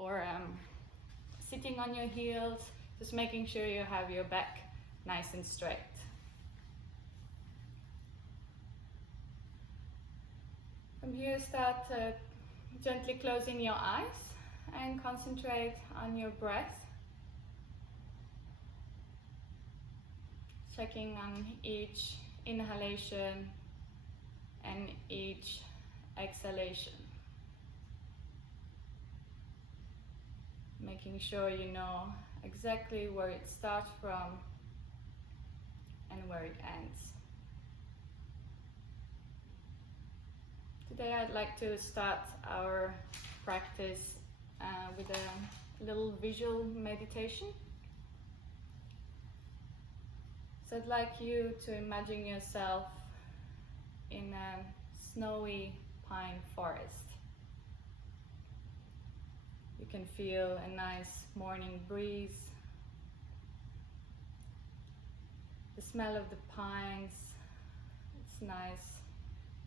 or sitting on your heels, just making sure you have your back nice and straight. From here, start gently closing your eyes and concentrate on your breath. Checking on each inhalation and each exhalation. Making sure you know exactly where it starts from and where it ends. Today I'd like to start our practice with a little visual meditation. So I'd like you to imagine yourself in a snowy pine forest. You can feel a nice morning breeze. The smell of the pines, it's nice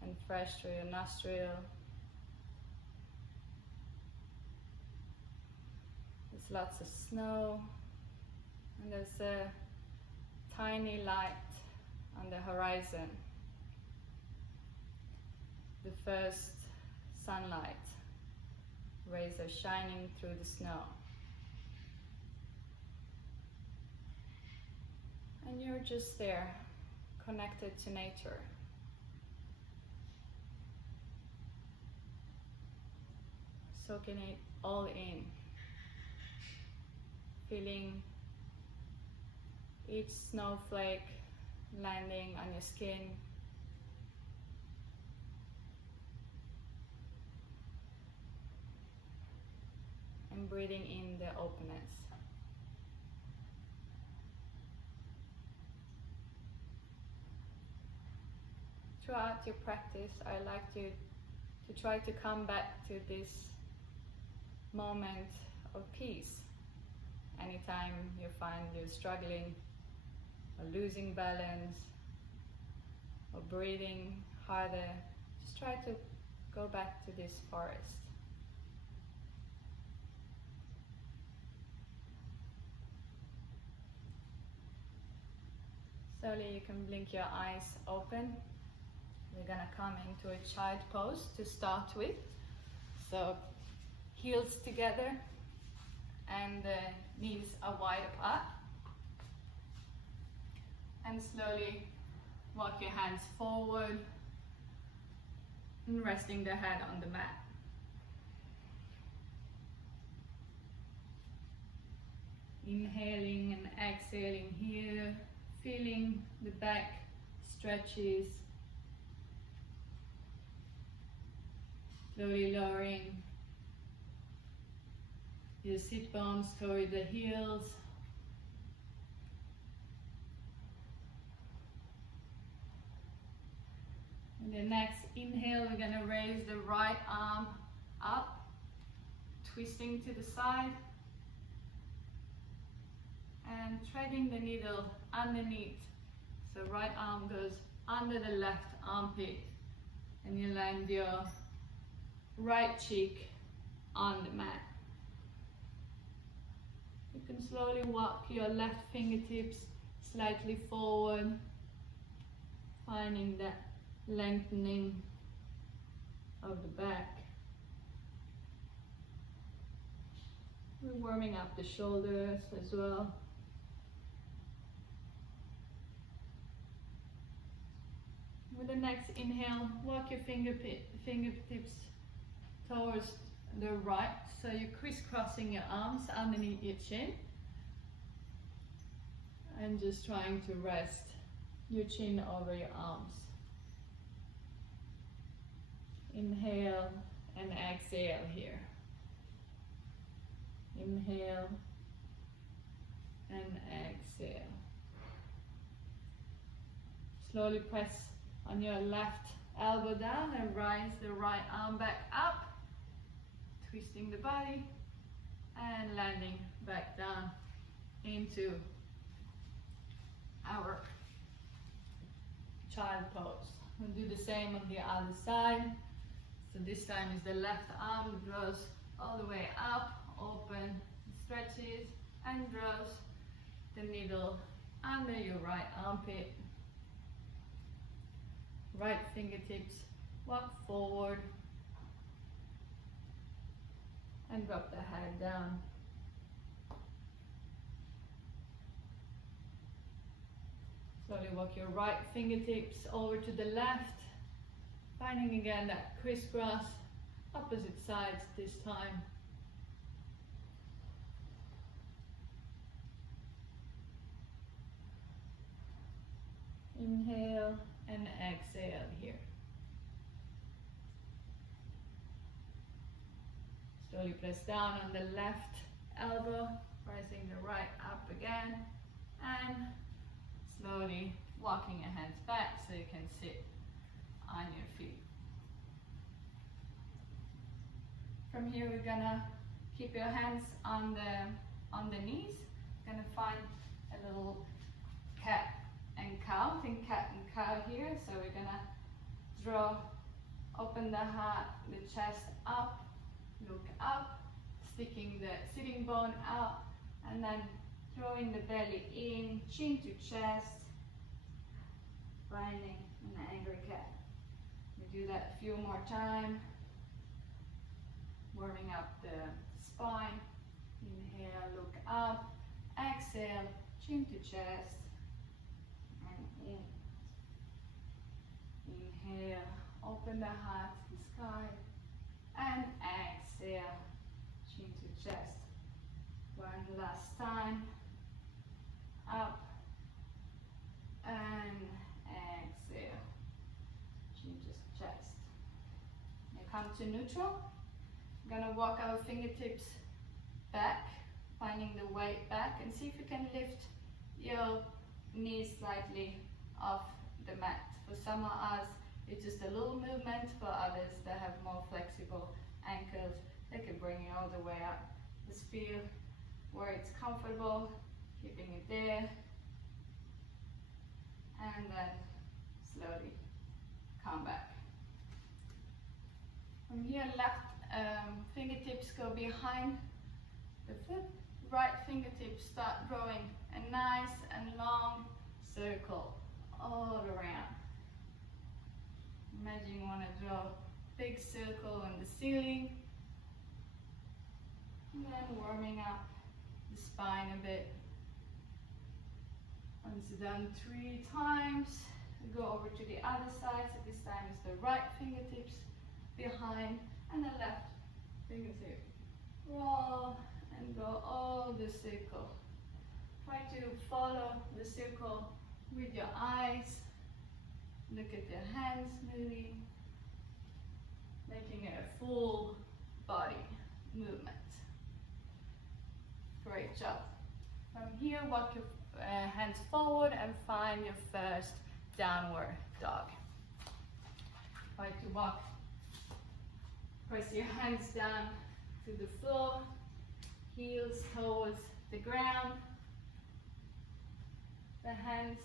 and fresh through your nostril. There's lots of snow, and there's a tiny light on the horizon. The first sunlight rays are shining through the snow. And you're just there, connected to nature. Soaking it all in. Feeling each snowflake landing on your skin. And breathing in the openness. Throughout your practice, I like you to try to come back to this moment of peace. Anytime you find you're struggling or losing balance or breathing harder, just try to go back to this forest. Slowly you can blink your eyes open. We're gonna come into a child pose to start with. So heels together and the knees are wide apart. And slowly walk your hands forward and resting the head on the mat. Inhaling and exhaling here, feeling the back stretches. Slowly lowering your sit bones toward the heels. And the next inhale, we're going to raise the right arm up, twisting to the side, and threading the needle underneath. So right arm goes under the left armpit, and you land your right cheek on the mat. You can slowly walk your left fingertips slightly forward, finding that lengthening of the back. We're warming up the shoulders as well. With the next inhale, walk your fingertips towards the right, so you're crisscrossing your arms underneath your chin and just trying to rest your chin over your arms. Inhale and exhale here. Inhale and exhale. Slowly press on your left elbow down and rise the right arm back up, twisting the body and landing back down into our child pose. We'll do the same on the other side. So this time is the left arm goes all the way up open, stretches and draws the needle under your right armpit. Right fingertips walk forward and drop the head down. Slowly walk your right fingertips over to the left, finding again that crisscross, opposite sides this time. Inhale and exhale here. Slowly press down on the left elbow, pressing the right up again, and slowly walking your hands back so you can sit on your feet. From here we're gonna keep your hands on the knees. Gonna find a little cat and cow. Think cat and cow here. So we're gonna open the heart, the chest up, look up, sticking the sitting bone out, and then throwing the belly in, chin to chest, finding an angry cat. We do that a few more times, warming up the spine. Inhale, look up, exhale, chin to chest, and in. Inhale, open the heart to the sky, and exhale, chin to chest. One last time, up, and exhale, chin to chest. Now come to neutral. We're gonna walk our fingertips back, finding the weight back, and see if you can lift your knees slightly off the mat. For some of us, it's just a little movement. For others that have more flexible ankles, they can bring you all the way up. Just feel where it's comfortable, keeping it there, and then slowly come back. From here, left fingertips go behind the foot, right fingertips start drawing a nice and long circle all around. Imagine you want to draw a big circle on the ceiling, and then warming up the spine a bit. Once you've done 3 times, we go over to the other side. So this time is the right fingertips behind and the left fingertip. Roll and go all the circle. Try to follow the circle with your eyes. Look at your hands moving, making it a full body movement. Great job. From here, walk your hands forward and find your first downward dog. Try to walk, press your hands down to the floor, heels towards the ground, the hands,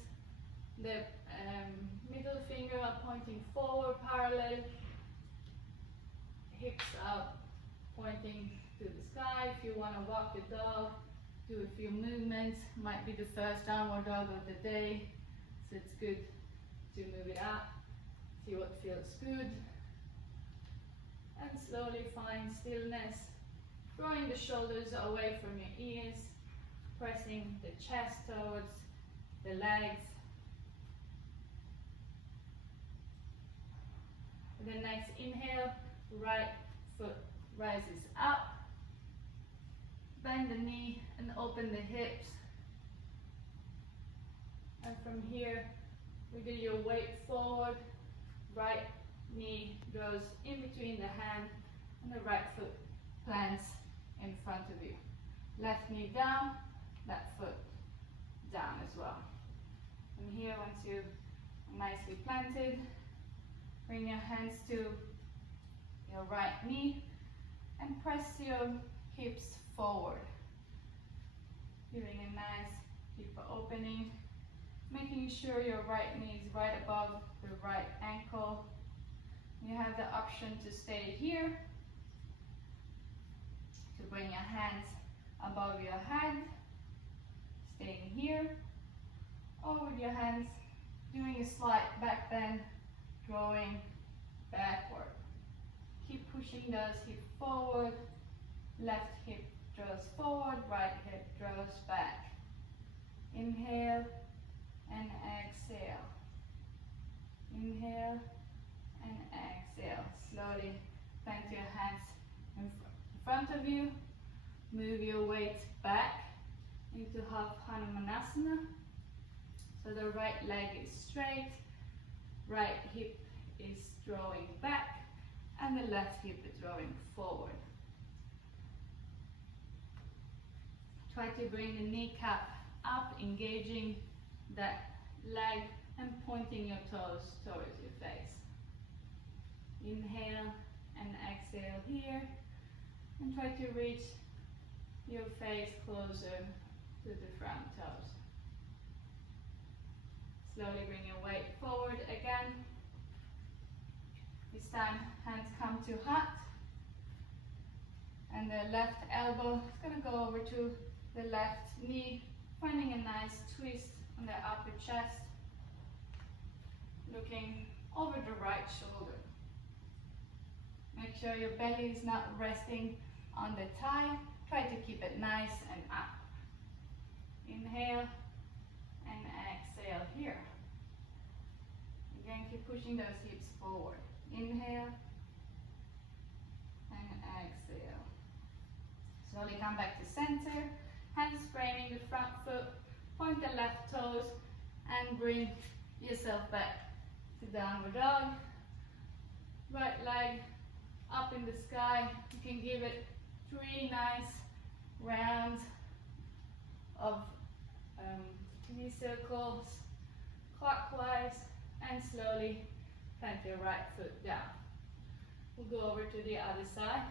the middle finger are pointing forward parallel, hips up, pointing to the sky. If you want to walk the dog, do a few movements. Might be the first downward dog of the day, so it's good to move it up, see what feels good, and slowly find stillness, drawing the shoulders away from your ears, pressing the chest towards the legs. The next inhale, right foot rises up, bend the knee and open the hips, and from here wiggle your weight forward, right knee goes in between the hand and the right foot plants in front of you. Left knee down, left foot down as well. From here, once you're nicely planted, bring your hands to your right knee and press your hips forward, giving a nice deeper opening, making sure your right knee is right above the right ankle. You have the option to stay here to bring your hands above your head, staying here, or with your hands doing a slight back bend, drawing backward. Keep pushing those hips forward, left hip draws forward, right hip draws back. Inhale and exhale. Inhale and exhale. Slowly plant your hands in front of you. Move your weight back into half Hanumanasana. So the right leg is straight, right hip is drawing back, and the left hip is drawing forward. Try to bring the kneecap up, engaging that leg and pointing your toes towards your face. Inhale and exhale here, and try to reach your face closer to the front toes. Slowly bring your weight forward again. This time hands come to heart, and the left elbow is going to go over to the left knee, finding a nice twist on the upper chest, looking over the right shoulder. Make sure your belly is not resting on the thigh. Try to keep it nice and up. Inhale and exhale here. Again, keep pushing those hips forward. Inhale and exhale. Slowly come back to center. Hands framing the front foot. Point the left toes and bring yourself back to downward dog. Right leg up in the sky. You can give it 3 nice rounds of circles clockwise, and slowly plant your right foot down. We'll go over to the other side.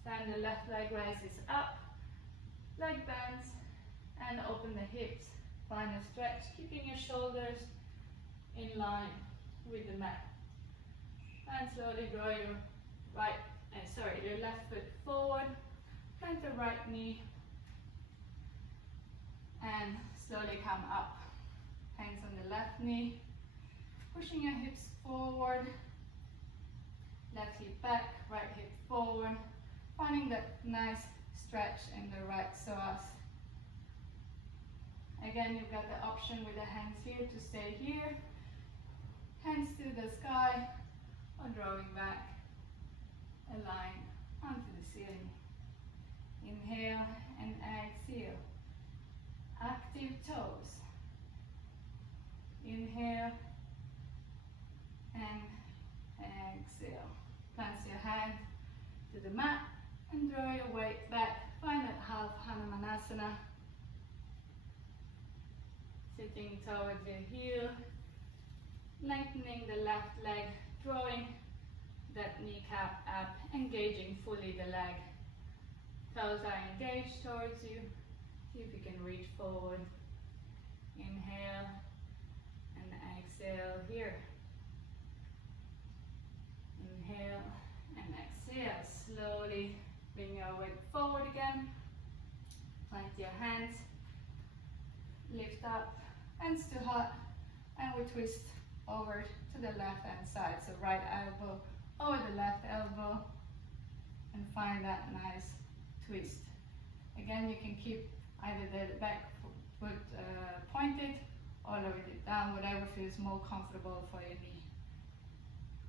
Stand the left leg raises up, leg bends, and open the hips. Find a stretch, keeping your shoulders in line with the mat. And slowly draw your your left foot forward, plant the right knee, and slowly come up. Hands on the left knee, pushing your hips forward, left hip back, right hip forward, finding that nice stretch in the right psoas. Again, you've got the option with the hands here to stay here, hands to the sky, or drawing back, align onto the ceiling. Inhale and exhale. Active toes. Inhale and exhale. Plant your hand to the mat and draw your weight back. Find that half Hanumanasana. Sitting towards your heel. Lengthening the left leg, drawing that kneecap up, engaging fully the leg. Toes are engaged towards you. See if you can reach forward. Inhale and exhale here. Inhale and exhale. Slowly bring your weight forward again. Plant your hands. Lift up, hands to heart, and we twist over to the left hand side. So right elbow over the left elbow, and find that nice twist. Again, you can keep either the back foot pointed or lower it down, whatever feels more comfortable for your knee.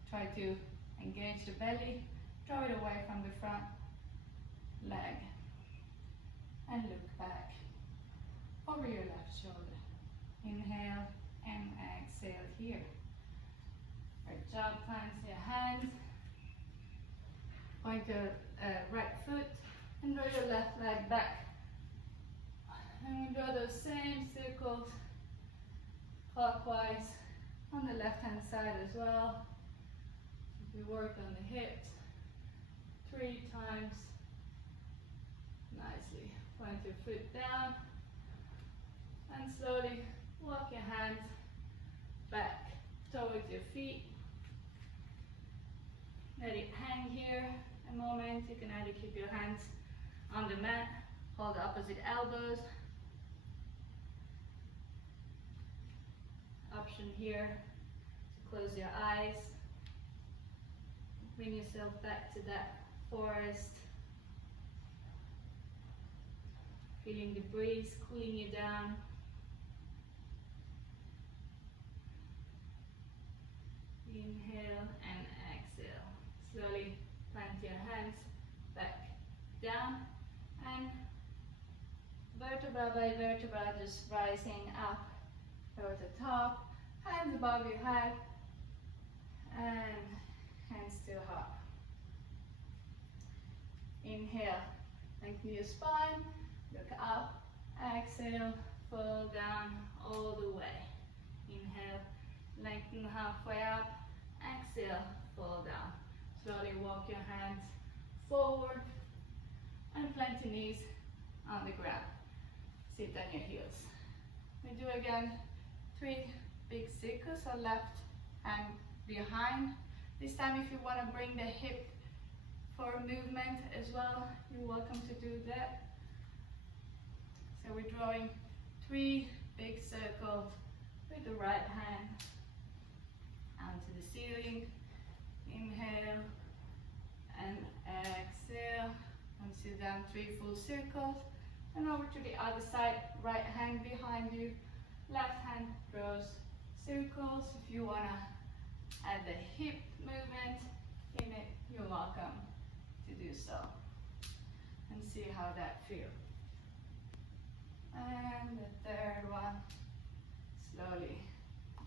Try to engage the belly, draw it away from the front leg, and look back over your left shoulder. Inhale and exhale here. Great job. Plant your hands, point your right foot, and draw your left leg back. And we draw those same circles clockwise on the left hand side as well. We work on the hips 3 times. Nicely. Point your foot down and slowly walk your hands back towards your feet. Let it hang here a moment. You can either keep your hands on the mat. Hold the opposite elbows. Option here to close your eyes. Bring yourself back to that forest. Feeling the breeze cooling you down. Inhale and exhale. Slowly plant your hands back down and vertebra by vertebra just rising up towards the top. Hands above your head and hands to heart. Inhale, lengthen your spine, look up, exhale, fall down all the way. Inhale, lengthen halfway up, exhale, fall down. Slowly walk your hands forward and plant your knees on the ground. Sit on your heels. We do again 3 big circles, so left hand behind. This time if you want to bring the hip for movement as well, you're welcome to do that. So we're drawing 3 big circles with the right hand onto the ceiling. Inhale and exhale. And sit down 3 full circles. And over to the other side, right hand behind you, left hand draws circles. If you want to add the hip movement in it, you're welcome to do so. And see how that feels. And the third one, slowly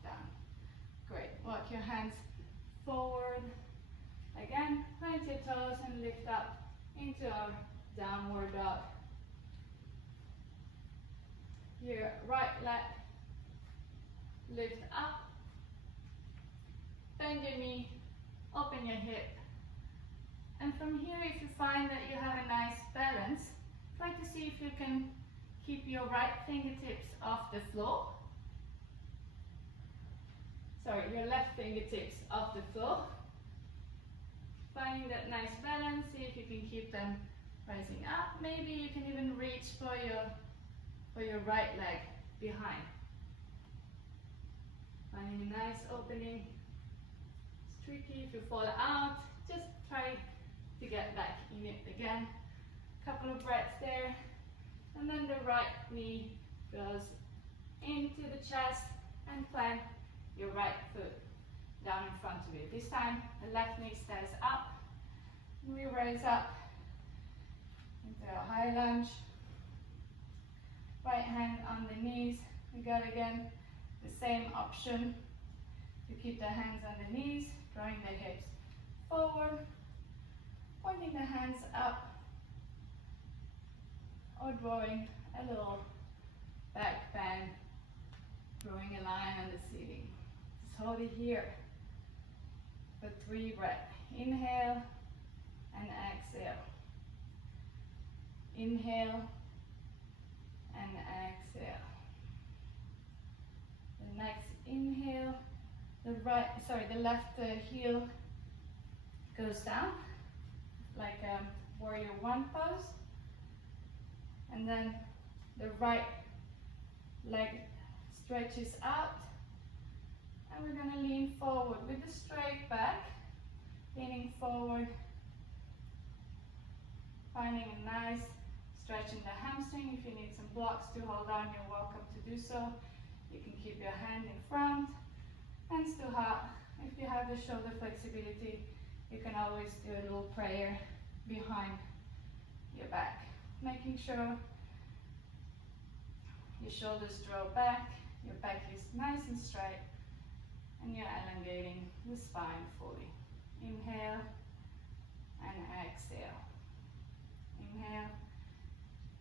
down. Great, walk your hands forward. Again, plant your toes and lift up into our downward dog. Your right leg lift up, bend your knee, open your hip. And from here, if you find that you have a nice balance, try to see if you can keep your right fingertips off the floor. Sorry, your left fingertips off the floor. Finding that nice balance, see if you can keep them rising up. Maybe you can even reach for your right leg behind. Finding a nice opening. It's tricky if you fall out, just try to get back in it again. Couple of breaths there. And then the right knee goes into the chest and plant your right foot down in front of you. This time the left knee stands up. We raise up into a high lunge. Right hand on the knees. We got again the same option to keep the hands on the knees, drawing the hips forward, pointing the hands up, or drawing a little back bend, drawing a line on the ceiling. Just hold it here for 3 breaths. Inhale and exhale. Inhale and exhale. The next inhale, the left heel goes down like a warrior 1 pose, and then the right leg stretches out, and we're going to lean forward with the straight back, leaning forward, finding a nice stretch in the hamstring. If you need some blocks to hold on, you're welcome to do so. You can keep your hand in front, hands to heart. If you have the shoulder flexibility, you can always do a little prayer behind your back, making sure your shoulders draw back, your back is nice and straight, and you're elongating the spine fully. Inhale and exhale. Inhale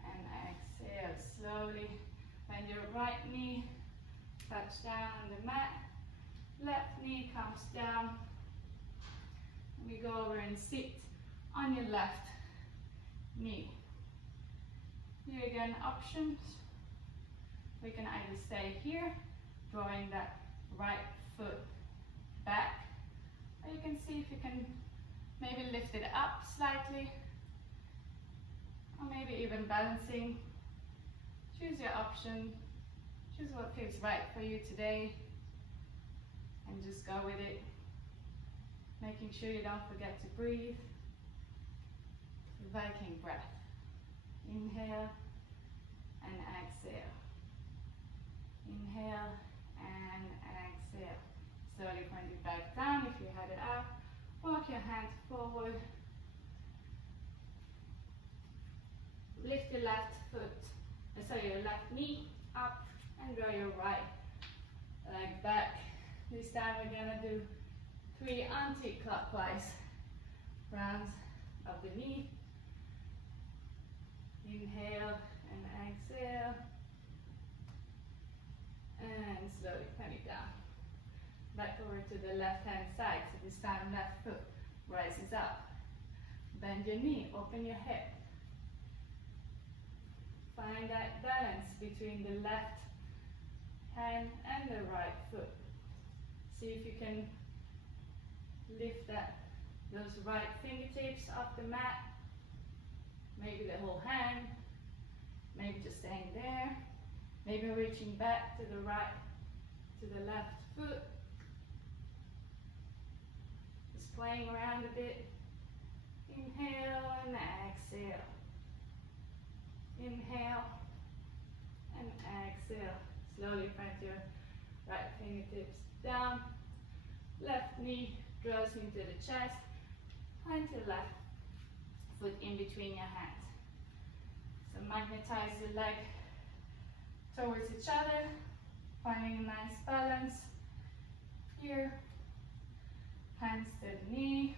and exhale. Slowly bend your right knee, touch down on the mat. Left knee comes down. We go over and sit on your left knee. Here again, options. We can either stay here, drawing that right foot back, or you can see if you can maybe lift it up slightly or maybe even balancing. Choose your option, choose what feels right for you today, and just go with it, making sure you don't forget to breathe. Viking breath. Inhale and exhale. Inhale and exhale. Slowly point it back down if you had it up. Walk your hands forward. Lift your left your left knee up and draw your right leg back. This time we're gonna do 3 anti-clockwise rounds of the knee. Inhale and exhale. And slowly come it down. Back over to the left hand side. So this time left foot rises up. Bend your knee, open your hip. Find that balance between the left hand and the right foot. See if you can lift those right fingertips off the mat. Maybe the whole hand, maybe just staying there. Maybe reaching back to the right, to the left foot. Just playing around a bit. Inhale and exhale. Inhale and exhale. Slowly press your right fingertips down. Left knee draws into the chest. Point your left foot in between your hands. So magnetize the leg towards each other, finding a nice balance here. Hands to the knee,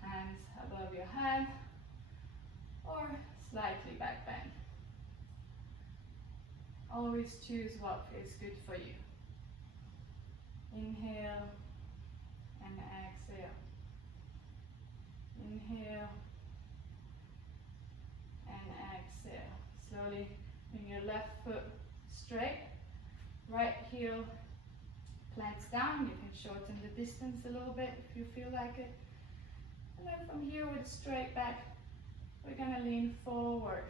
hands above your head, or slightly back bend. Always choose what feels good for you. Inhale and exhale. Inhale and exhale. Slowly bring your left foot straight. Right heel plants down. You can shorten the distance a little bit if you feel like it. And then from here with a straight back, we're going to lean forward.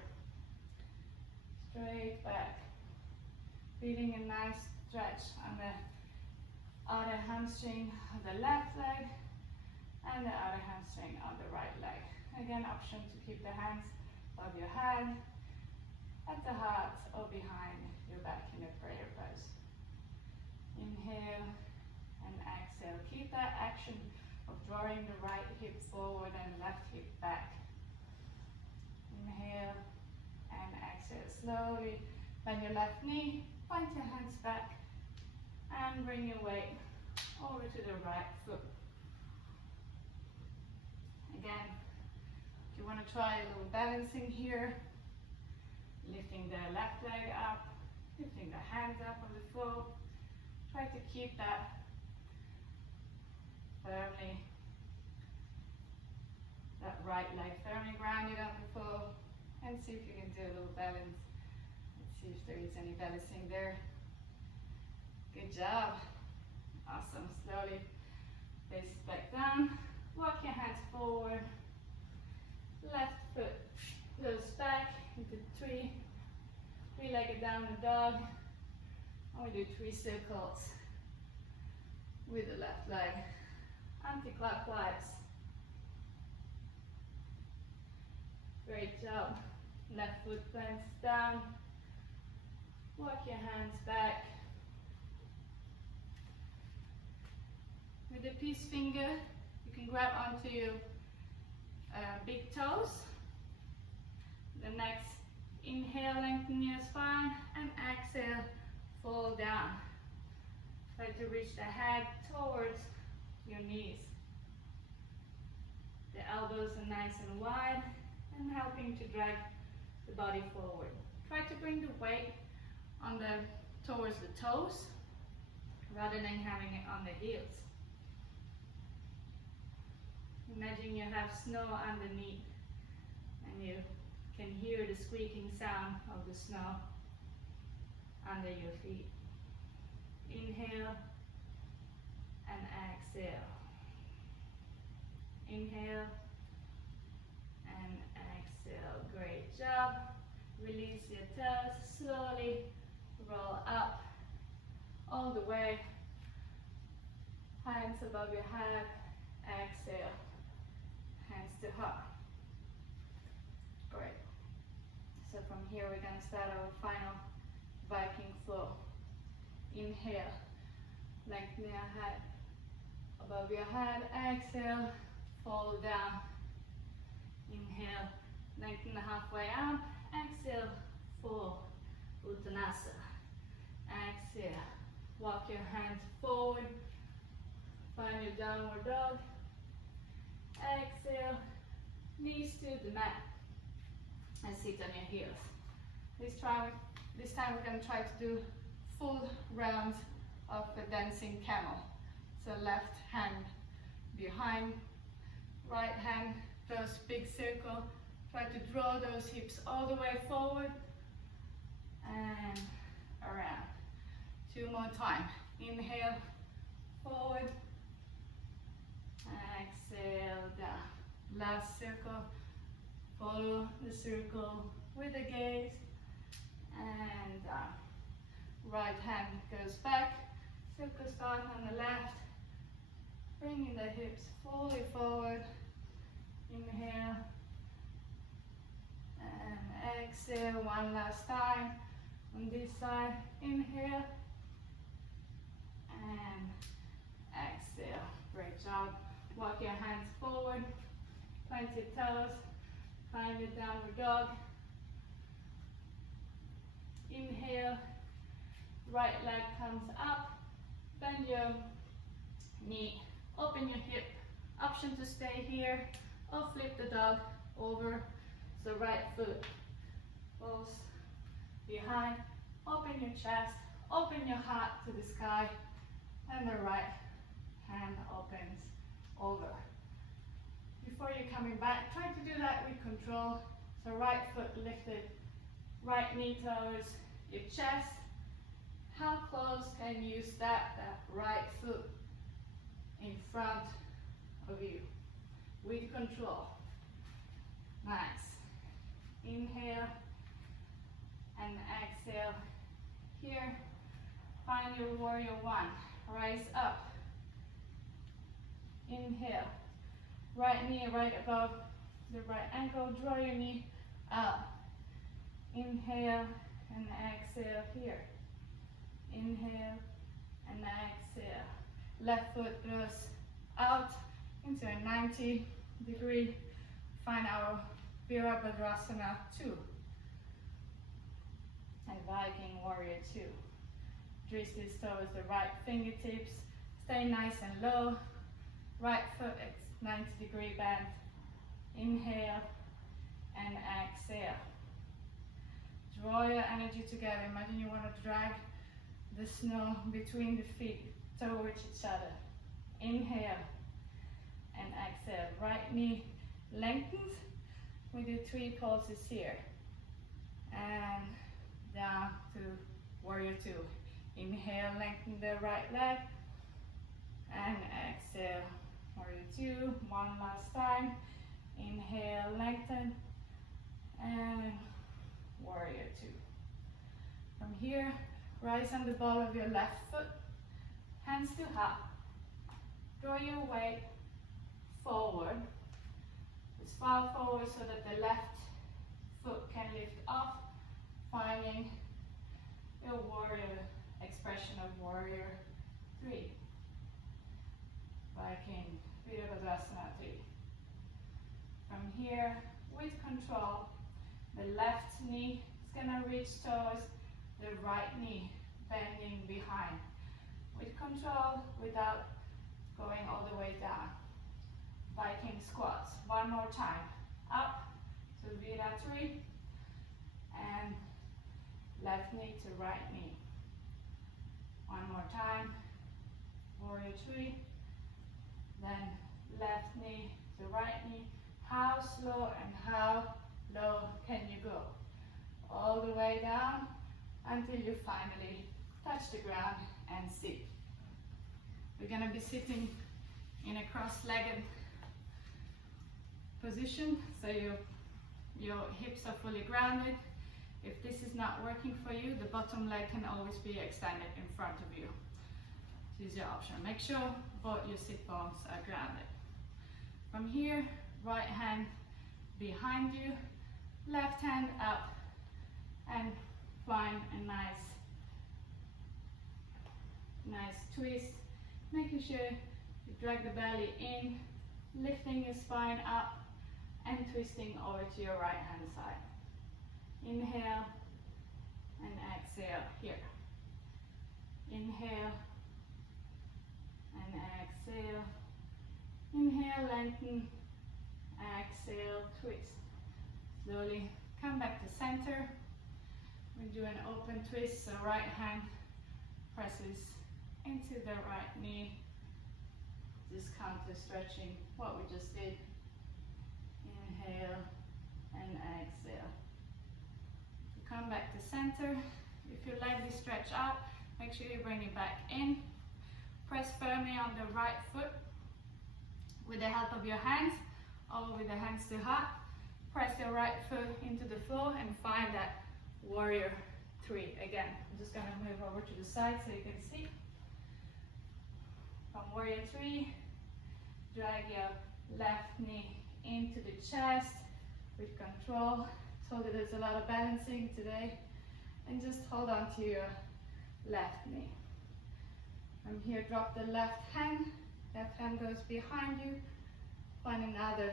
Straight back. Feeling a nice stretch on the outer hamstring of the left leg and the outer hamstring of the right leg. Again, option to keep the hands above your head, at the heart, or behind your back in a prayer pose. Inhale and exhale. Keep that action of drawing the right hip forward and left hip back. Inhale and exhale. Slowly bend your left knee, point your hands back, and bring your weight over to the right foot. Again, if you want to try a little balancing here, lifting the left leg up, lifting the hands up on the floor. Try to keep that firmly, that right leg firmly grounded on the floor, and see if you can do a little balance. Let's see if there is any balancing there. Good job. Awesome. Slowly face back down. Walk your hands forward. Left foot goes back into three-legged down dog. And we do 3 circles with the left leg, anti-clockwise. Great job. Left foot plants down. Walk your hands back. With the peace finger, you can grab onto your big toes. The next inhale, lengthen your spine, and exhale, fall down. Try to reach the head towards your knees. The elbows are nice and wide and helping to drag the body forward. Try to bring the weight towards the toes rather than having it on the heels. Imagine you have snow underneath and you can hear the squeaking sound of the snow under your feet. Inhale and exhale. Inhale and exhale. Great. Release your toes, slowly roll up all the way. Hands above your head, exhale, hands to heart. Great. So from here we're going to start our final Viking flow. Inhale, lengthen your head above your head, exhale, fall down. Inhale, lengthen the halfway up, exhale, fall, Uttanasana. Exhale, walk your hands forward, find your downward dog. Exhale, knees to the mat, and sit on your heels. This time we're going to try to do full rounds of a dancing camel. So left hand behind, right hand does big circle. Try to draw those hips all the way forward and around. 2 more times. Inhale, forward. Exhale, down. Last circle. Follow the circle with the gaze and down. Right hand goes back. Circle start on the left. Bringing the hips fully forward. Inhale. And exhale, one last time. On this side, inhale. And exhale. Great job. Walk your hands forward. Plant your toes. Find your downward dog. Inhale. Right leg comes up. Bend your knee. Open your hip. Option to stay here or flip the dog over. So right foot falls behind. Open your chest. Open your heart to the sky. And the right hand opens over. Before you're coming back, try to do that with control. So right foot lifted, right knee towards your chest. How close can you step that right foot in front of you with control? Nice. Inhale and exhale. Here, find your warrior one. Rise up. Inhale. Right knee right above the right ankle. Draw your knee up. Inhale and exhale here. Inhale and exhale. Left foot goes out into a 90-degree. Find our Virabhadrasana 2. And Viking Warrior 2. Dristis towards the right fingertips. Stay nice and low. Right foot at 90-degree bend. Inhale and exhale. Draw your energy together. Imagine you want to drag the snow between the feet towards each other. Inhale and exhale. Right knee lengthens. We do 3 pulses here. And down to Warrior 2. Inhale, lengthen the right leg. And exhale, Warrior 2. One last time. Inhale, lengthen. And Warrior 2. From here, rise on the ball of your left foot. Hands to heart. Draw your weight forward. As far forward so that the left foot can lift off. Finding your warrior expression of Warrior 3. Viking Virabhadrasana 3. From here, with control, the left knee is going to reach towards the right knee, bending behind. With control, without going all the way down. Viking squats. One more time. Up to Vira 3. And left knee to right knee. One more time. Warrior 3. Then left knee to right knee. How slow and how low can you go? All the way down until you finally touch the ground and sit. We're going to be sitting in a cross-legged position, so your hips are fully grounded. If this is not working for you, the bottom leg can always be extended in front of you. This is your option. Make sure both your sit bones are grounded. From here, right hand behind you, left hand up, and find a nice twist, making sure you drag the belly in, lifting your spine up, and twisting over to your right hand side. Inhale and exhale here. Inhale and exhale. Inhale, lengthen. Exhale, twist. Slowly come back to center. We do an open twist, so right hand presses into the right knee. Just counter stretching what we just did. Inhale and exhale. Come back to center. If your leg is stretched out, make sure you bring it back in. Press firmly on the right foot with the help of your hands, or with the hands to heart. Press your right foot into the floor and find that warrior 3. Again, I'm just going to move over to the side so you can see. From warrior 3, drag your left knee into the chest with control. Told you there's a lot of balancing today. And just hold on to your left knee. From here, drop the left hand. Left hand goes behind you. Find another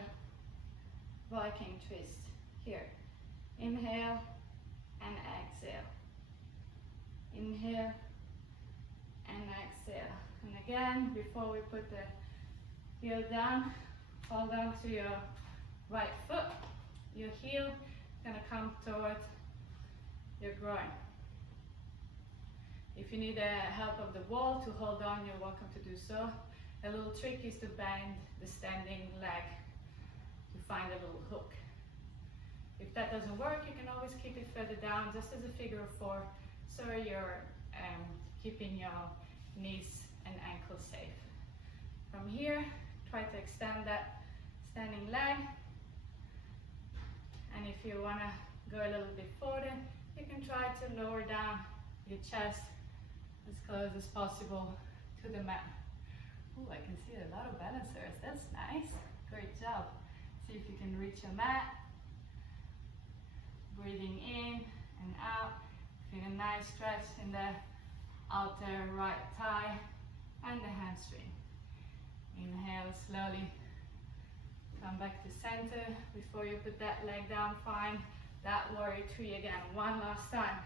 Viking twist here. Inhale and exhale. Inhale and exhale. And again, before we put the heel down, hold on to your right foot. Your heel is gonna come towards your groin. If you need the help of the wall to hold on, you're welcome to do so. A little trick is to bend the standing leg to find a little hook. If that doesn't work, you can always keep it further down, just as a figure of 4, so you're keeping your knees and ankles safe. From here, try to extend that standing leg. And if you want to go a little bit further, you can try to lower down your chest as close as possible to the mat. Oh, I can see a lot of balancers. That's nice. Great job. See if you can reach your mat. Breathing in and out. Feel a nice stretch in the outer right thigh and the hamstring. Inhale slowly. Come back to center. Before you put that leg down, find that warrior 3 again. One last time.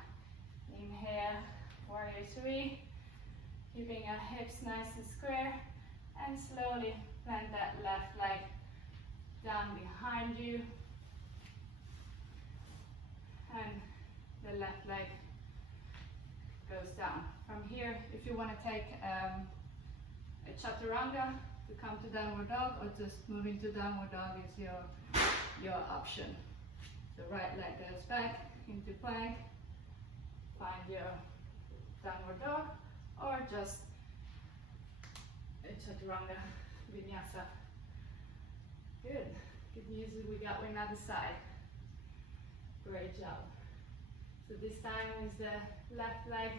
Inhale, warrior 3. Keeping your hips nice and square. And slowly plant that left leg down behind you. And the left leg goes down. From here, if you want to take a chaturanga to come to downward dog, or just move into downward dog is your option. The right leg goes back into plank. Find your downward dog, or just a chaturanga vinyasa. Good. Good news is we got another side. Great job. So this time is the left leg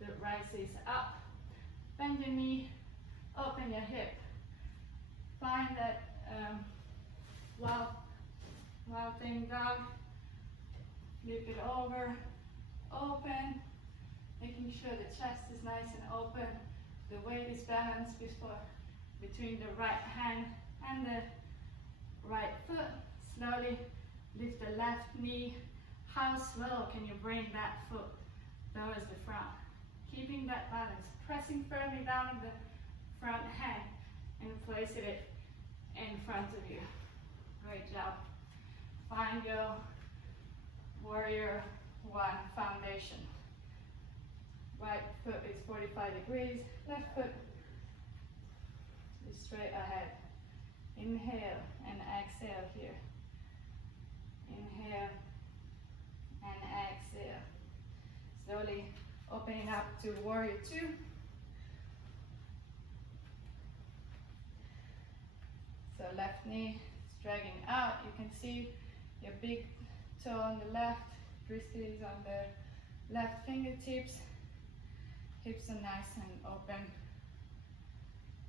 that rises up. Bend your knee, open your hip. Find that wild thing dog. Flip it over, open, making sure the chest is nice and open. The weight is balanced between the right hand and the right foot. Slowly lift the left knee. How slow can you bring that foot towards the front? Keeping that balance, pressing firmly down on the front hand and placing it in front of you. Great job. Find your warrior 1 foundation. Right foot is 45 degrees, left foot is straight ahead. Inhale and exhale here. Inhale and exhale. Slowly opening up to warrior 2. So left knee is dragging out. You can see your big toe on the left Wrists on the left fingertips. Hips are nice and open.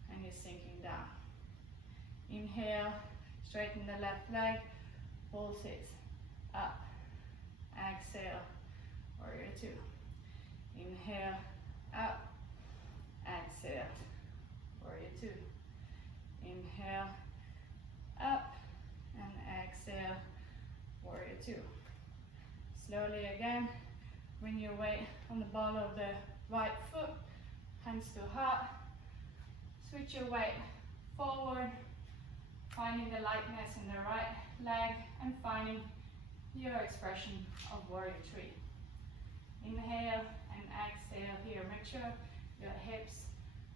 And you're sinking down. Inhale, straighten the left leg, pulse it up. Exhale, warrior two. Inhale, up. Exhale, warrior two. Inhale, up. And exhale, warrior two. Slowly again, bring your weight on the ball of the right foot, hands to heart. Switch your weight forward, finding the lightness in the right leg and finding your expression of warrior three. Inhale and exhale here. Make sure your hips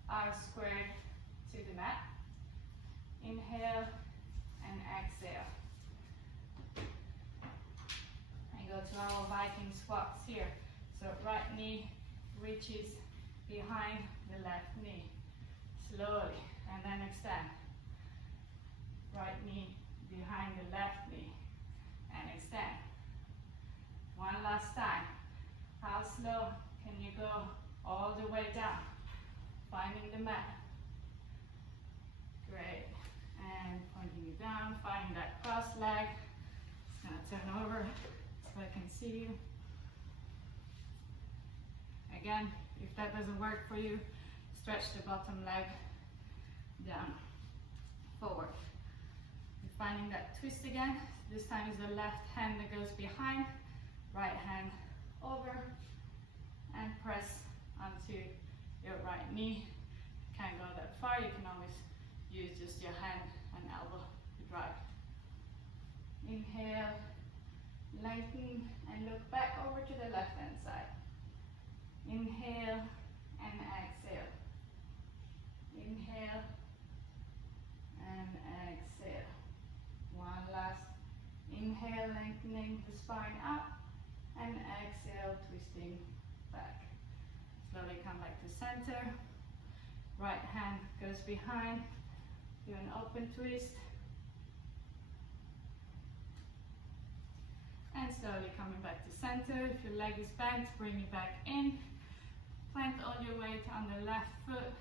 are squared to the mat. Inhale and exhale. And go to our Viking squats here. So right knee reaches behind the left knee. Slowly, and then extend. Right knee behind the left knee, and extend. One last time. How slow can you go all the way down? Finding the mat. Great. And pointing it down, finding that cross leg. Just gonna turn over so I can see you. Again, if that doesn't work for you, stretch the bottom leg down, forward. You're finding that twist again. This time is the left hand that goes behind, right hand over, and press onto your right knee. Can't go that far, you can always use just your hand and elbow to drive. Inhale, lengthen, and look back over to the left hand side. Inhale and exhale. Inhale and exhale. One last inhale, lengthening the spine up, and exhale, twisting back. Slowly come back to center. Right hand goes behind. Do an open twist. And slowly coming back to center. If your leg is bent, bring it back in. Plant all your weight on the left foot.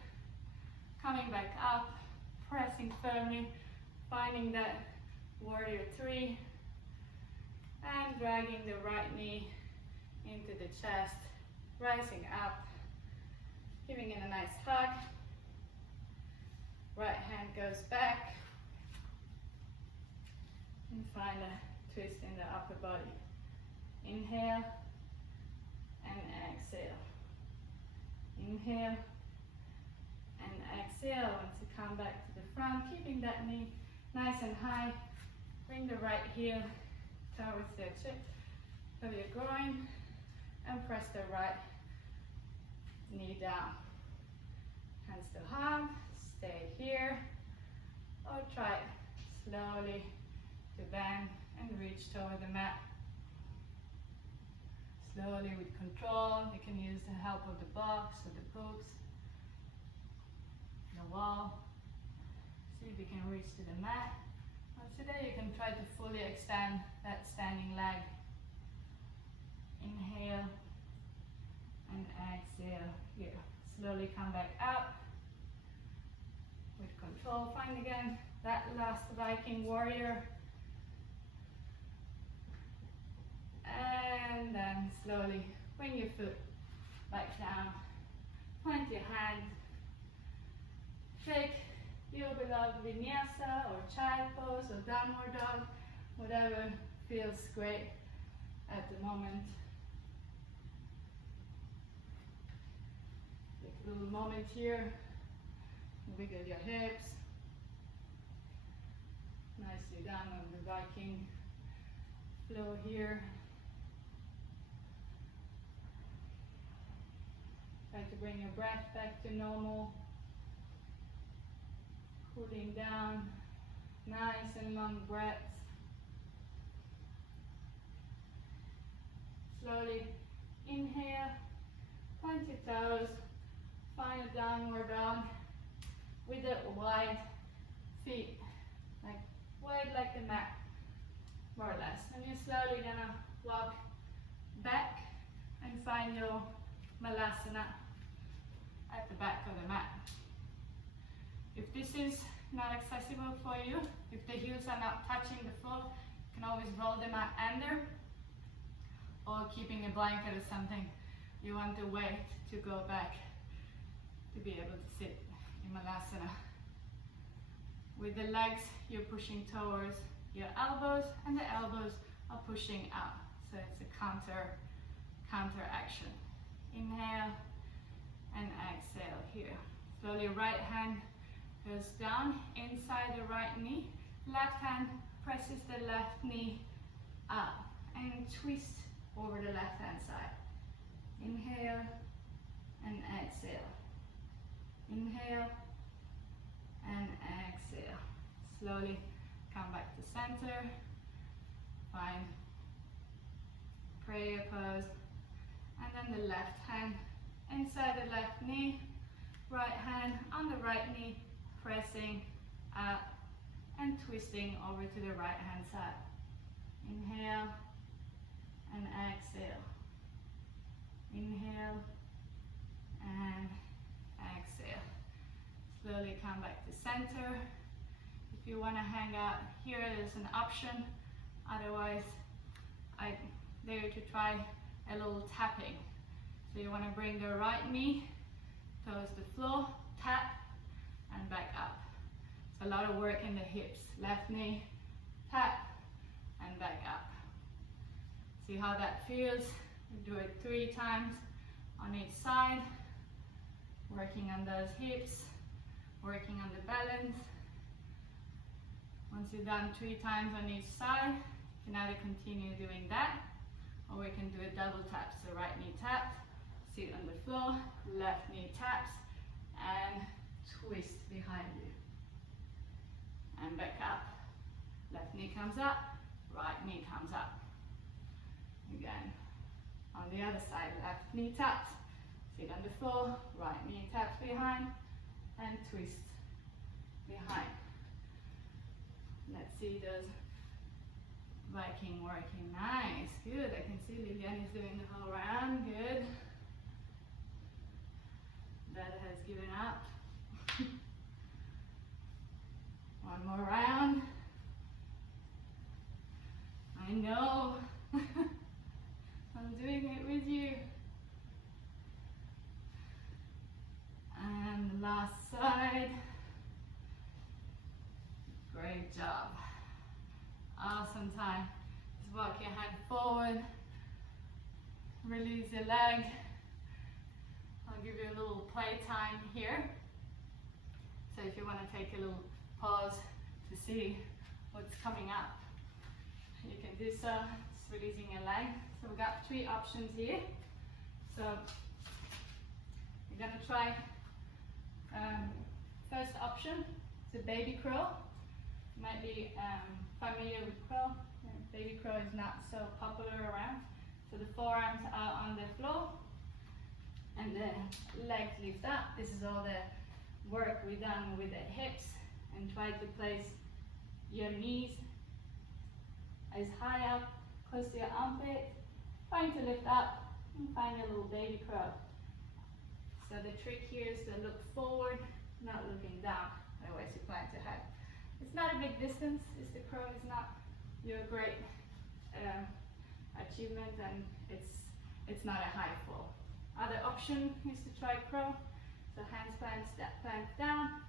Coming back up, pressing firmly, finding that warrior three, and dragging the right knee into the chest, rising up, giving it a nice hug. Right hand goes back, and find a twist in the upper body. Inhale and exhale. Inhale and exhale. Once you come back to the front, keeping that knee nice and high. Bring the right heel towards the tip of your groin and press the right knee down. Hands to heart, stay here, or try slowly to bend and reach toward the mat. Slowly with control, you can use the help of the box or the books, the wall. See if you can reach to the mat. Or today you can try to fully extend that standing leg. Inhale and exhale here. Slowly come back up with control. Find again that last Viking warrior. And then slowly bring your foot back down. Point your hand. Take your beloved vinyasa or child pose or downward dog, whatever feels great at the moment. Take a little moment here. Wiggle your hips. Nicely down on the Viking flow here. Try to bring your breath back to normal. Cooling down, nice and long breaths. Slowly inhale, point your toes, find a downward dog with the wide feet, wide like the mat, more or less. And you're slowly gonna walk back and find your Malasana at the back of the mat. If this is not accessible for you, if the heels are not touching the floor, you can always roll the mat under, or keeping a blanket or something. You want the weight to go back to be able to sit in Malasana. With the legs, you're pushing towards your elbows, and the elbows are pushing out. So it's a counter action. Inhale and exhale here. Slowly, right hand goes down inside the right knee. Left hand presses the left knee up and twist over the left hand side. Inhale and exhale. Inhale and exhale. Slowly come back to center. Find prayer pose. And then the left hand inside the left knee. Right hand on the right knee, pressing up and twisting over to the right hand side. Inhale and exhale. Inhale and exhale. Slowly come back to center. If you want to hang out here, there's an option. Otherwise, I dare you to try a little tapping. So you want to bring the right knee towards the floor, tap, and back up. It's a lot of work in the hips. Left knee, tap, and back up. See how that feels? You do it 3 times on each side. Working on those hips, working on the balance. Once you've done 3 times on each side, you can either continue doing that, or we can do a double tap. So right knee taps, sit on the floor, left knee taps, and twist behind you. And back up. Left knee comes up, right knee comes up. Again, on the other side, left knee taps, sit on the floor, right knee taps behind, and twist behind. Let's see those Viking working. Nice, good. I can see Lilian is doing the whole round. Good. That has given up. One more round. I know. I'm doing it with you. And the last side. Great job. Awesome time. Just walk your hand forward. Release your leg. I'll give you a little play time here. So if you want to take a little pause to see what's coming up, you can do so. Just releasing your leg. So we've got 3 options here. So we're going to try first option, it's a baby crow. You might be familiar with crow. Baby crow is not so popular around. So the forearms are on the floor and the legs lift up. This is all the work we've done with the hips, and try to place your knees as high up, close to your armpit, trying to lift up and find your little baby crow. So the trick here is to look forward, not looking down, otherwise you plan to have. It's not a big distance, it's the crow is not your great achievement, and it's not a high fall. Other option is to try crow. So hands plant down,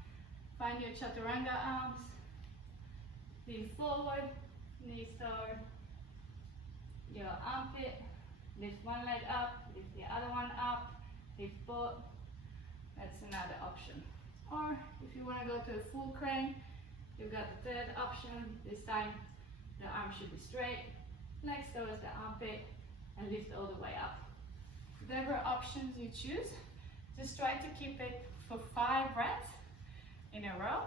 find your chaturanga arms, lean forward, knees toward your armpit, lift one leg up, lift the other one up, lift both. That's another option. Or if you want to go to a full crane, you've got the third option. This time the arm should be straight, legs towards the armpit, and lift all the way up. Whatever options you choose, just try to keep it for 5 breaths in a row,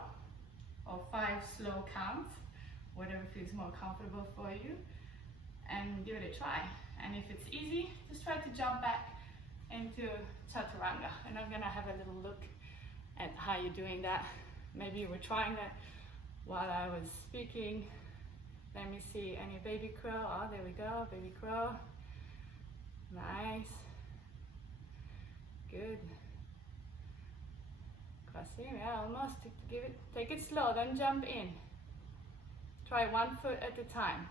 or 5 slow counts, whatever feels more comfortable for you, and give it a try. And if it's easy, just try to jump back into chaturanga. And I'm gonna have a little look at how you're doing that. Maybe you were trying that while I was speaking. Let me see, any baby crow? Oh, there we go, baby crow. Nice. Good. Crossing, yeah, almost. Take it slow, don't jump in. Try one foot at a time.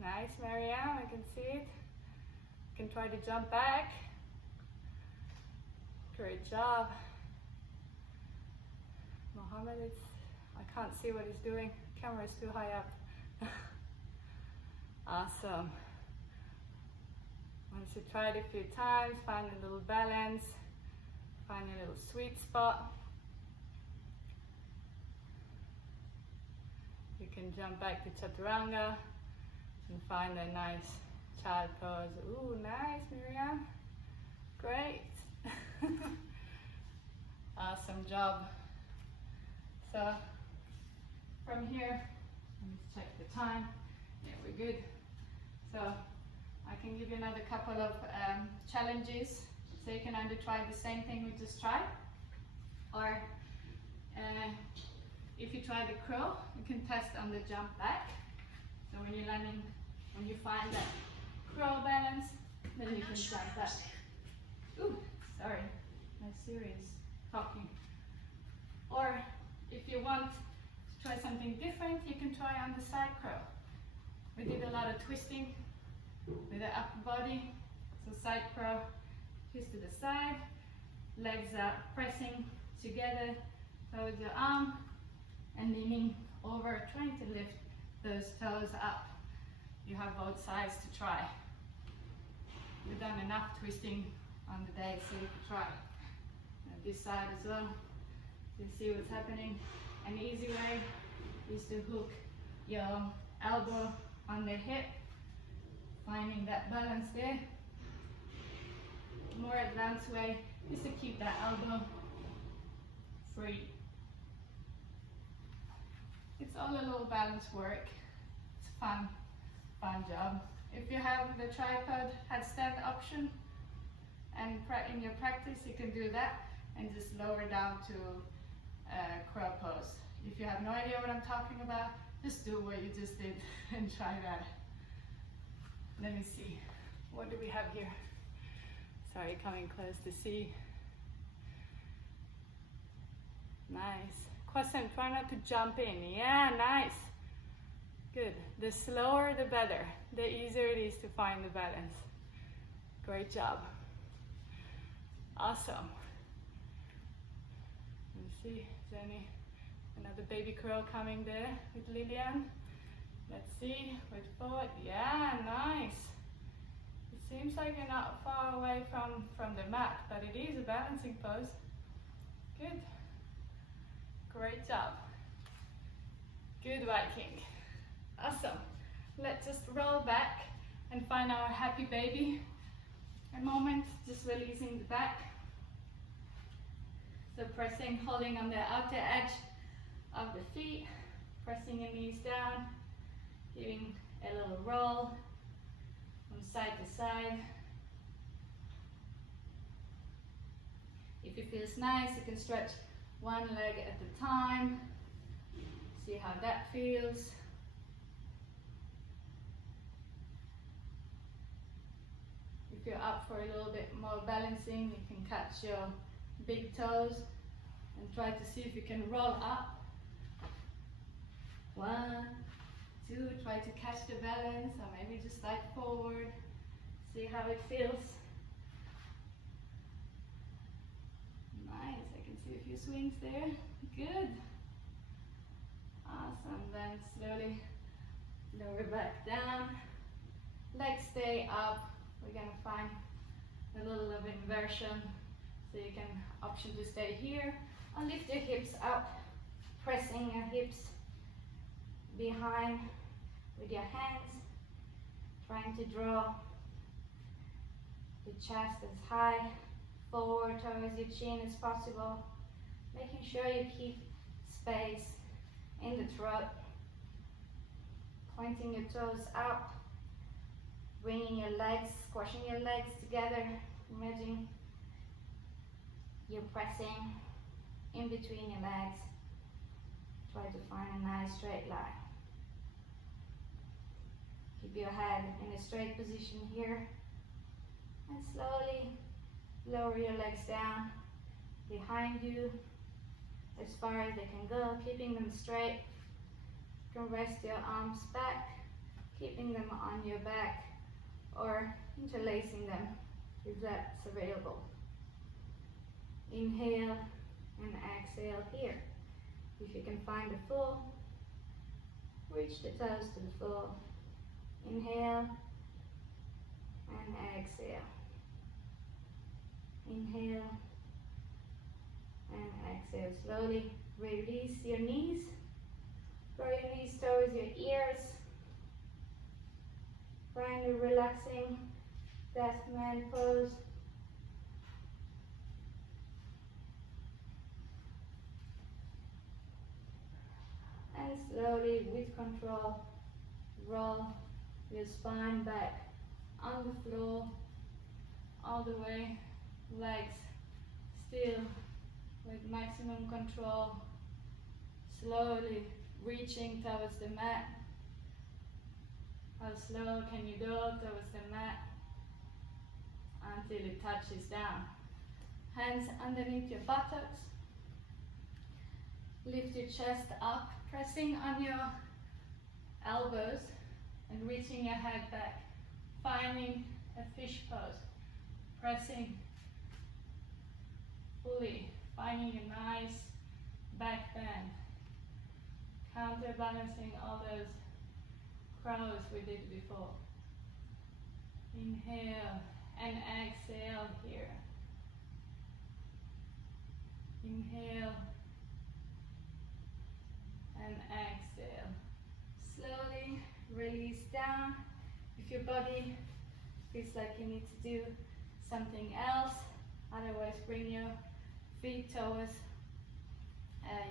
Nice, Marianne, I can see it. You can try to jump back. Great job. Mohammed, I can't see what he's doing. Camera is too high up. Awesome. Once you try it a few times, find a little balance, find a little sweet spot. You can jump back to Chaturanga and find a nice child pose. Ooh, nice, Miriam. Great. Awesome job. So from here, let me check the time. Yeah, we're good. So I can give you another couple of challenges. So you can either try the same thing we just tried, or if you try the crow, you can test on the jump back. So when you're landing, when you find that crow balance, then you can jump back. Ooh, sorry, my Siri is talking. Or if you want to try something different, you can try on the side crow. We did a lot of twisting with the upper body. So side crow, twist to the side, legs are pressing together towards your arm and leaning over, trying to lift those toes up. You have both sides to try. We've done enough twisting on the day, so you can try this side as well. You see what's happening. An easy way is to hook your elbow on the hip, finding that balance there. More advanced way is to keep that elbow free. It's all a little balance work. It's fun job. If you have the tripod headstand option, and in your practice you can do that and just lower down to crow pose. If you have no idea what I'm talking about, just do what you just did and try that. Let me see, what do we have here? Sorry, coming close to see. Nice. Question, try not to jump in. Yeah, nice. Good. The slower the better. The easier it is to find the balance. Great job. Awesome. Let me see, is there another baby crow coming there with Lillian? Let's see, wait forward. Yeah, nice. It seems like you're not far away from the mat, but it is a balancing pose. Good. Great job. Good, Viking. Awesome. Let's just roll back and find our happy baby. A moment, just releasing the back. So pressing, holding on the outer edge of the feet, pressing your knees down, giving a little roll from side to side. If it feels nice, you can stretch one leg at a time. See how that feels. If you're up for a little bit more balancing, you can catch your big toes and try to see if you can roll up. 1, 2, try to catch the balance, or maybe just slide forward. See how it feels. Nice, I can see a few swings there. Good. Awesome, then slowly lower back down. Legs stay up. We're gonna find a little of inversion. So you can option to stay here and lift your hips up, pressing your hips behind with your hands, trying to draw the chest as high forward towards your chin as possible, making sure you keep space in the throat, pointing your toes up, bringing your legs, squashing your legs together, imagine you're pressing in between your legs. Try to find a nice straight line. Keep your head in a straight position here. And slowly lower your legs down behind you as far as they can go, keeping them straight. You can rest your arms back, keeping them on your back, or interlacing them if that's available. Inhale and exhale here. If you can find the full, reach the toes to the full. Inhale and exhale. Inhale and exhale. Slowly release your knees. Draw your knees towards your ears. Find a relaxing death man pose. And slowly, with control, roll your spine back on the floor, all the way, legs still with maximum control, slowly reaching towards the mat. How slow can you go towards the mat until it touches down? Hands underneath your buttocks. Lift your chest up, pressing on your elbows and reaching your head back, finding a fish pose, pressing fully, finding a nice back bend, counterbalancing all those crows we did before. Inhale and exhale here. Inhale and exhale. Slowly release down. If your body feels like you need to do something else, otherwise bring your feet towards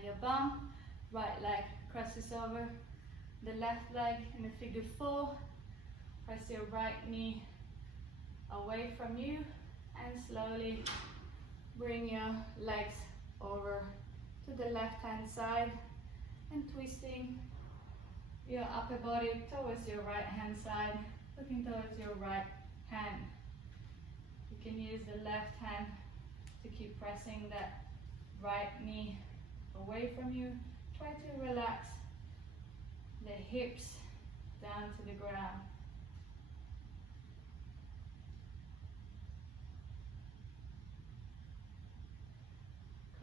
your bum. Right leg crosses over the left leg in a figure 4. Press your right knee away from you and slowly bring your legs over to the left hand side and twisting your upper body towards your right hand side, looking towards your right hand. You can use the left hand to keep pressing that right knee away from you. Try to relax the hips down to the ground.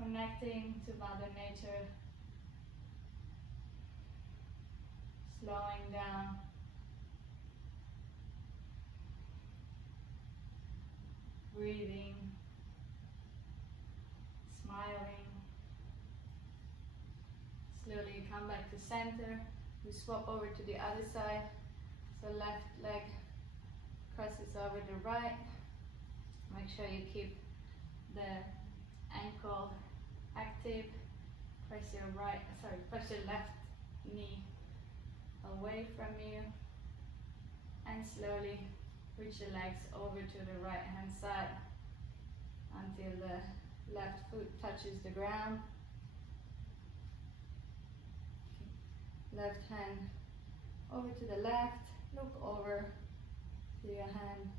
Connecting to Mother Nature, slowing down, breathing, smiling. Slowly come back to center. We swap over to the other side. So left leg crosses over the right. Make sure you keep the ankle active. Press your left knee away from you and slowly reach the legs over to the right hand side until the left foot touches the ground. Left hand over to the left, look over to your hand.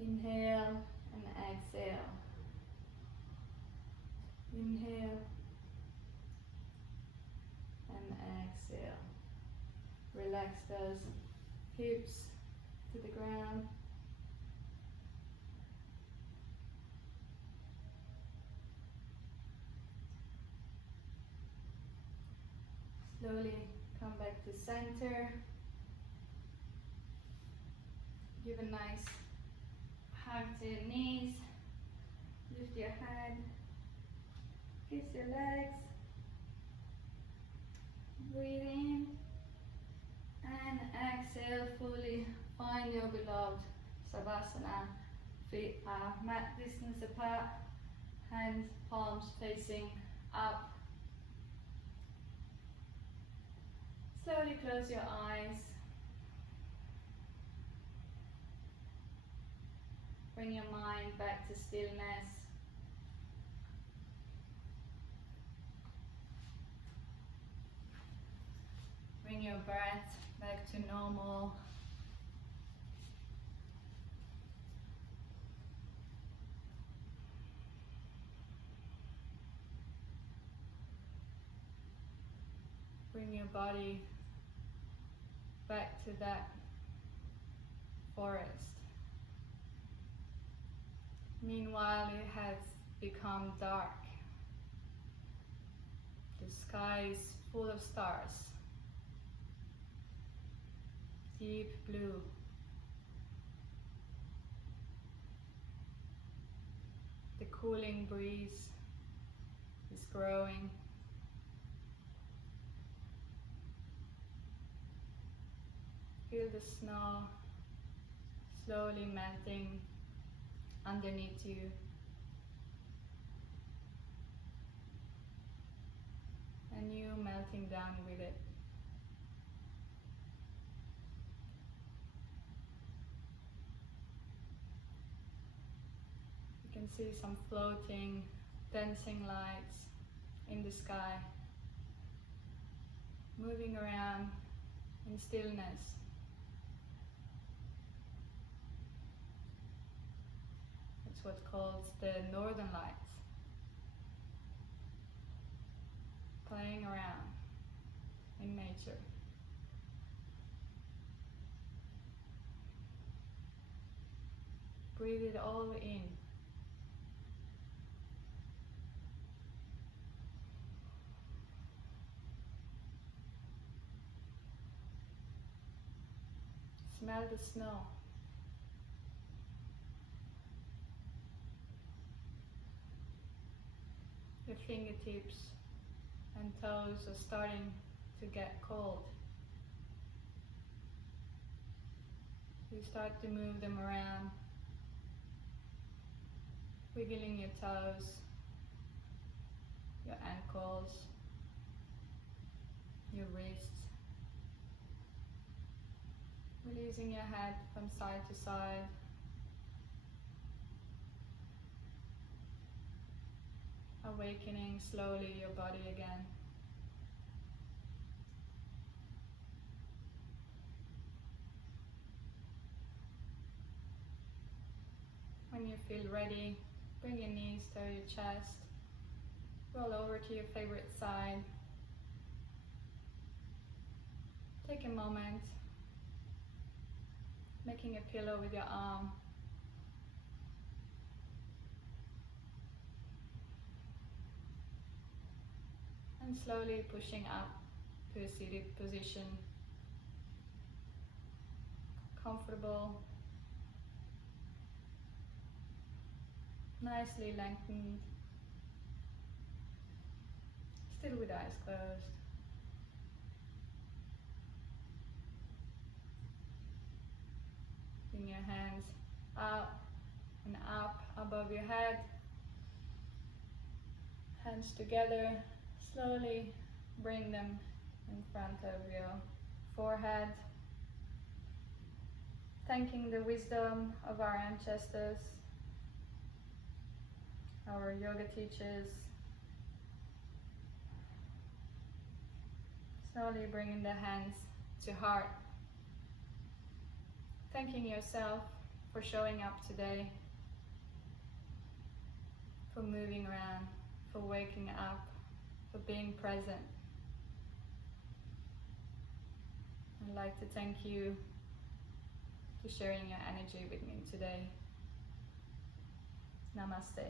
Inhale and exhale. Inhale and exhale. Relax those hips to the ground. Slowly come back to center. Give a nice hug to your knees. Lift your head. Kiss your legs. Breathe in and exhale fully. Find your beloved Savasana. Feet are mat distance apart. Hands, palms facing up. Slowly close your eyes. Bring your mind back to stillness. Bring your your breath back to normal. Bring your body back to that forest. Meanwhile, it has become dark. The sky is full of stars, deep blue. The cooling breeze is growing. Feel the snow slowly melting underneath you. And you melting down with it. You can see some floating, dancing lights in the sky, moving around in stillness. It's what's called the Northern Lights. Playing around in nature. Breathe it all in. Smell the snow. Your fingertips and toes are starting to get cold. You start to move them around, wiggling your toes, your ankles, your wrists, releasing your head from side to side. Awakening slowly your body again. When you feel ready, bring your knees to your chest. Roll over to your favorite side. Take a moment, making a pillow with your arm. And slowly pushing up to a seated position. Comfortable. Nicely lengthened. Still with eyes closed. Bring your hands up and up above your head. Hands together. Slowly bring them in front of your forehead. Thanking the wisdom of our ancestors, our yoga teachers. Slowly bringing the hands to heart. Thanking yourself for showing up today, for moving around, for waking up, for being present. I'd like to thank you for sharing your energy with me today. Namaste.